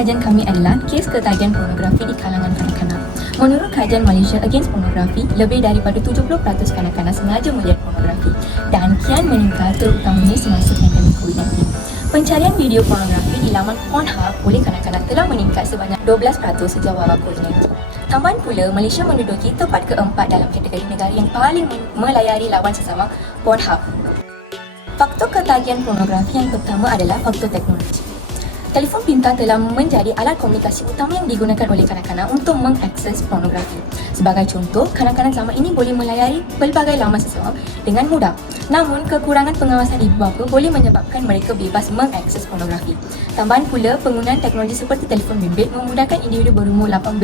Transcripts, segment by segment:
kajian kami adalah kes ketagihan pornografi di kalangan kanak-kanak. Menurut kajian Malaysia Against Pornography, lebih daripada 70% kanak-kanak sengaja melihat pornografi dan kian meningkat terutamanya semasa pandemik COVID-19. Pencarian video pornografi di laman Pornhub oleh kanak-kanak telah meningkat sebanyak 12% sejak wabak COVID-19. Tambahan pula, Malaysia menduduki tempat keempat dalam kategori negara yang paling melayari lawan sesama Pornhub. Faktor ketagihan pornografi yang pertama adalah faktor teknologi. Telefon pintar telah menjadi alat komunikasi utama yang digunakan oleh kanak-kanak untuk mengakses pornografi. Sebagai contoh, kanak-kanak zaman ini boleh melayari pelbagai laman sesama dengan mudah. Namun, kekurangan pengawasan ibu bapa boleh menyebabkan mereka bebas mengakses pornografi. Tambahan pula, penggunaan teknologi seperti telefon bimbit memudahkan individu berumur 18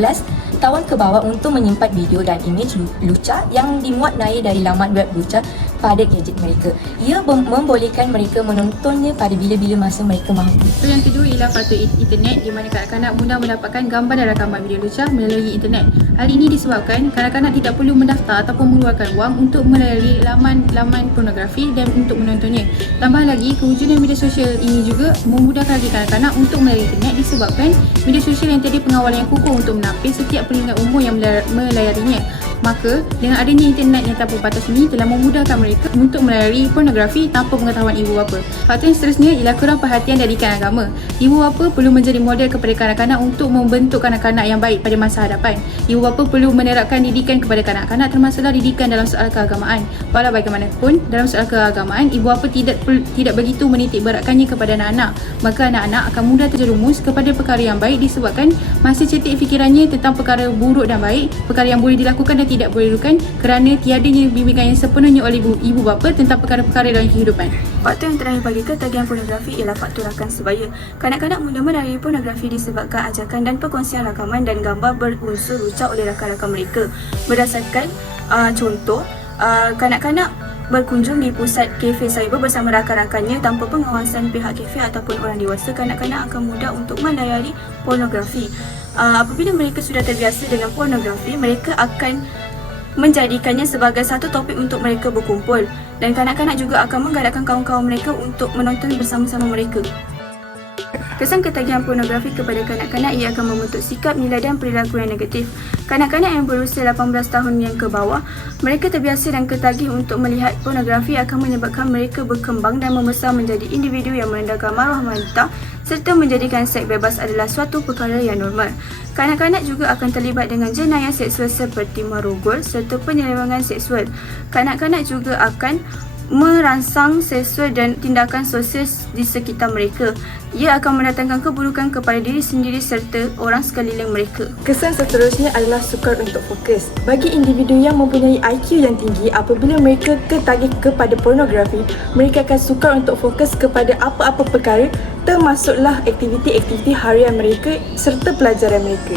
tahun ke bawah untuk menyimpan video dan imej lucah yang dimuat naik dari laman web lucah pada gadget mereka. Ia membolehkan mereka menontonnya pada bila-bila masa mereka mahu. Yang kedua ialah faktor internet di mana kanak-kanak mudah mendapatkan gambar dan rakaman video lucah melalui internet. Hal ini disebabkan kanak-kanak tidak perlu mendaftar ataupun mengeluarkan wang untuk melayari laman pornografi dan untuk menontonnya. Tambah lagi, kewujudan media sosial ini juga memudahkan bagi kanak-kanak untuk melayari internet disebabkan media sosial yang tiada pengawalan yang kukuh untuk menapis setiap peringkat umur yang melayarinya. Maka, dengan adanya internet yang tanpa batas ini telah memudahkan mereka untuk melayari pornografi tanpa pengetahuan ibu bapa. Faktor yang seterusnya ialah kurang perhatian dari didikan agama. Ibu bapa perlu menjadi model kepada kanak-kanak untuk membentuk kanak-kanak yang baik pada masa hadapan. Ibu bapa perlu menerapkan didikan kepada kanak-kanak termasuklah didikan dalam soal keagamaan. Walau bagaimanapun, dalam soal keagamaan, ibu bapa tidak begitu menitik beratkannya kepada anak-anak. Maka anak-anak akan mudah terjerumus kepada perkara yang baik disebabkan masih cetek fikirannya tentang perkara buruk dan baik, perkara yang boleh dilakukan dan tidak boleh dilakukan kerana tiadanya bimbingan yang sepenuhnya oleh ibu bapa tentang perkara-perkara dalam kehidupan. Faktor yang terakhir bagi ketagihan pornografi ialah faktor rakan sebaya. Kanak-kanak mudah melayari pornografi disebabkan ajakan dan perkongsian rakaman dan gambar berunsur lucah oleh rakan-rakan mereka. Berdasarkan contoh, kanak-kanak berkunjung di pusat kafe cyber bersama rakan-rakannya tanpa pengawasan pihak kafe ataupun orang dewasa, kanak-kanak akan mudah untuk melayari pornografi. Apabila mereka sudah terbiasa dengan pornografi, mereka akan menjadikannya sebagai satu topik untuk mereka berkumpul dan kanak-kanak juga akan menggalakkan kawan-kawan mereka untuk menonton bersama-sama mereka. Kesan ketagihan pornografi kepada kanak-kanak ia akan membentuk sikap, nilai dan perilaku yang negatif. Kanak-kanak yang berusia 18 tahun yang ke bawah, mereka terbiasa dan ketagih untuk melihat pornografi akan menyebabkan mereka berkembang dan membesar menjadi individu yang merendahkan maruah wanita serta menjadikan seks bebas adalah suatu perkara yang normal. Kanak-kanak juga akan terlibat dengan jenayah seksual seperti merogol serta penyelewengan seksual. Kanak-kanak juga akan merangsang seksual dan tindakan sosial di sekitar mereka. Ia akan mendatangkan keburukan kepada diri sendiri serta orang sekeliling mereka. Kesan seterusnya adalah sukar untuk fokus. Bagi individu yang mempunyai IQ yang tinggi, apabila mereka ketagih kepada pornografi, mereka akan sukar untuk fokus kepada apa-apa perkara, termasuklah aktiviti-aktiviti harian mereka serta pelajaran mereka.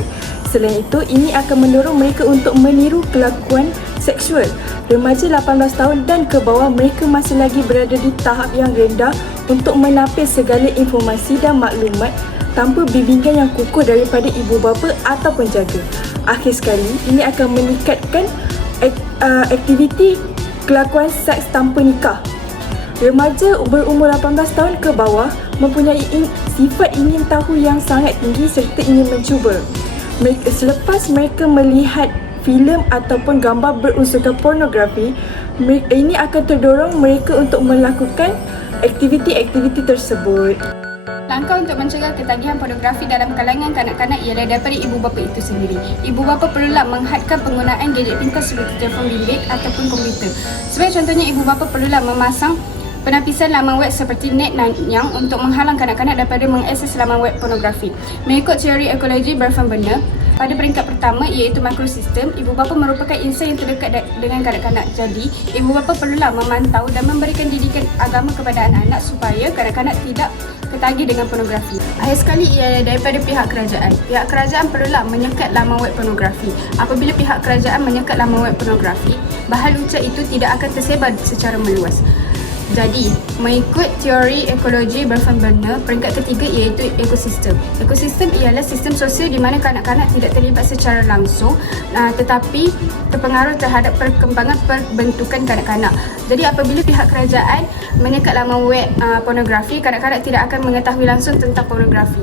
Selain itu, ini akan mendorong mereka untuk meniru kelakuan seksual. Remaja 18 tahun dan ke bawah, mereka masih lagi berada di tahap yang rendah untuk menapis segala informasi dan maklumat tanpa bimbingan yang kukuh daripada ibu bapa atau penjaga. Akhir sekali, ini akan meningkatkan aktiviti kelakuan seks tanpa nikah. Remaja berumur 18 tahun ke bawah mempunyai sifat ingin tahu yang sangat tinggi serta ingin mencuba. Selepas mereka melihat filem ataupun gambar berunsurkan pornografi, ini akan terdorong mereka untuk melakukan aktiviti-aktiviti tersebut. Langkah untuk mencegah ketagihan pornografi dalam kalangan kanak-kanak ialah daripada ibu bapa itu sendiri. Ibu bapa perlulah menghadkan penggunaan gadget pintar seperti telefon bimbit ataupun komputer. Sebagai contohnya, ibu bapa perlulah memasang penapisan laman web seperti Net Nanyang untuk menghalang kanak-kanak daripada mengakses laman web pornografi. Mengikut teori ekologi Berfan Benda, pada peringkat pertama iaitu makrosistem, ibu bapa merupakan insan yang terdekat dengan kanak-kanak. Jadi, ibu bapa perlulah memantau dan memberikan didikan agama kepada anak-anak supaya kanak-kanak tidak ketagih dengan pornografi. Akhir sekali ialah daripada pihak kerajaan. Pihak kerajaan perlulah menyekat laman web pornografi. Apabila pihak kerajaan menyekat laman web pornografi, bahan lucah itu tidak akan tersebar secara meluas. Jadi, mengikut teori ekologi Berfan Benda, peringkat ketiga iaitu ekosistem. Ekosistem ialah sistem sosial di mana kanak-kanak tidak terlibat secara langsung tetapi terpengaruh terhadap perkembangan perbentukan kanak-kanak. Jadi, apabila pihak kerajaan menyekat laman web pornografi, kanak-kanak tidak akan mengetahui langsung tentang pornografi.